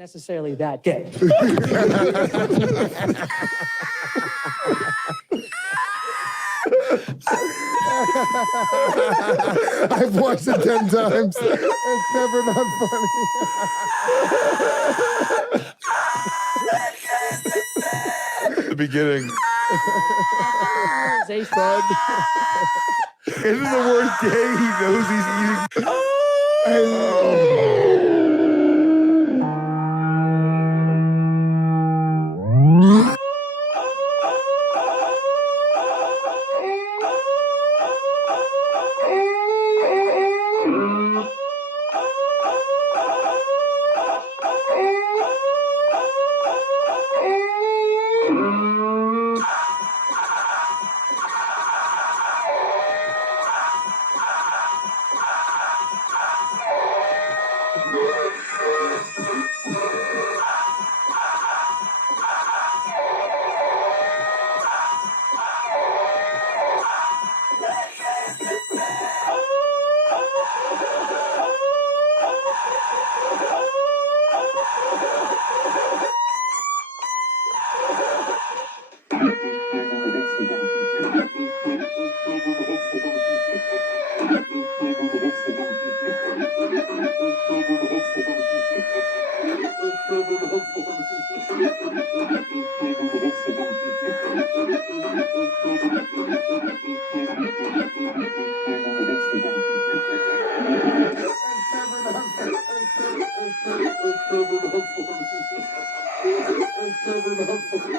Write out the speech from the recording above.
necessarily that gay. I've watched it 10 times. It's never not funny. The beginning. Say fun. Isn't the word gay? He knows he's eating. It's never not funny.